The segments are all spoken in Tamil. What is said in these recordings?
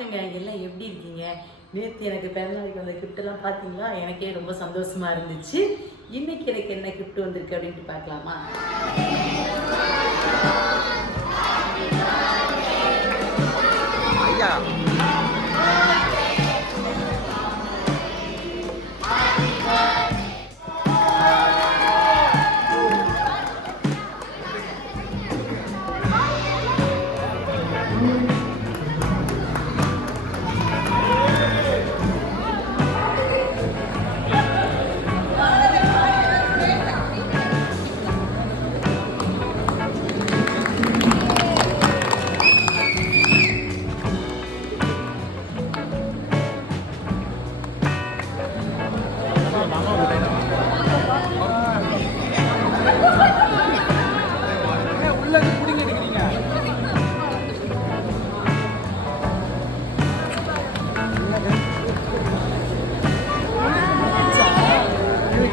வணக்கங்க, எல்லாம் எப்படி இருக்கீங்க? நேற்று எனக்கு பிறந்தநாளைக்கு வந்த கிஃப்டெல்லாம் பார்த்தீங்களா? எனக்கே ரொம்ப சந்தோஷமாக இருந்துச்சு. இன்றைக்கி எனக்கு என்ன கிஃப்ட் வந்திருக்கு அப்படின்ட்டு பார்க்கலாமா? ஐயா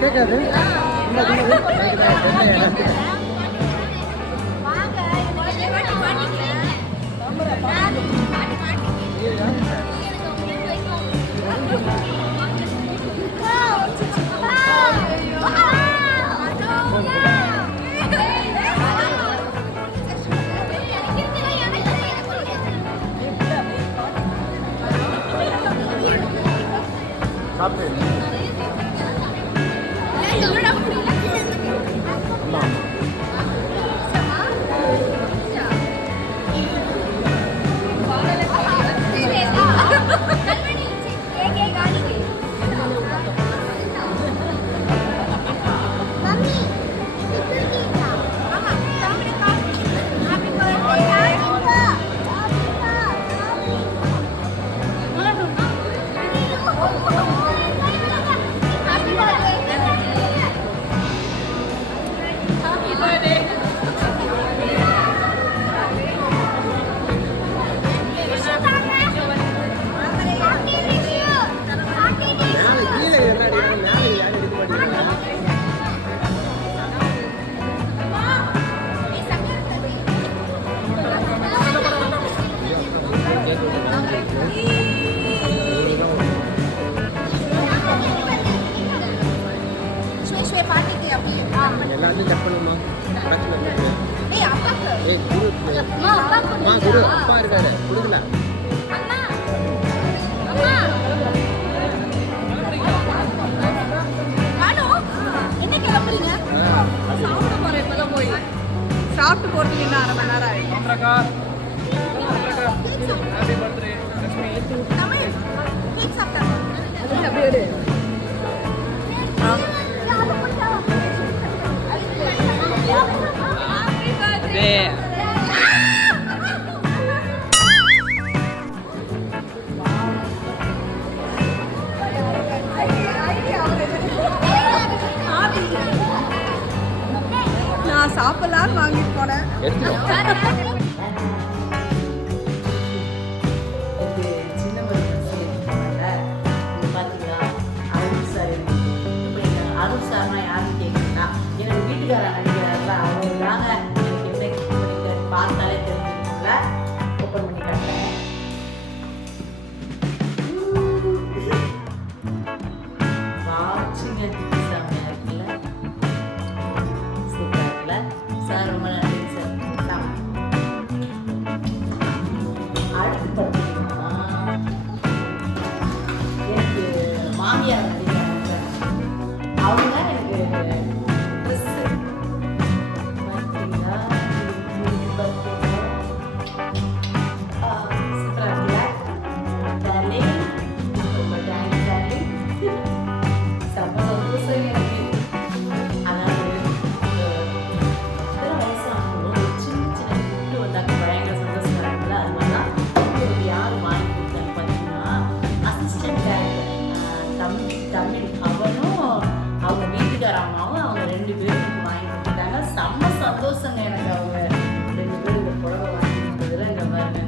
கேட்காது. எல்லாத்தையும் கட் பண்ணுமா? குரு அப்பா இருக்காரு கொடுக்கல. சாப்பிட்டு போறதுக்கு என்ன அரை மணி நேரம் ஆயிடும். நான் சாப்பிடலான்னு வாங்கிட்டு போனேன். பார்த்தாலே தெரிஞ்சுக்கல. ஓப்பன் பண்ணி காட்டுறேன். வாட்சிங்க செம்மையா இருக்குல்ல, சூப்பரா இருக்குல்ல சார், ரொம்ப நன்றி சார். அடுத்து பார்த்தீங்கன்னா எனக்கு மாமியார் அவங்க எனக்கு ட்ரெஸ் சந்தோஷங்க எனக்கு. அவங்க 2 பேரும் இந்த புடவை வாங்கி கொடுத்ததுல இங்க பாருங்க.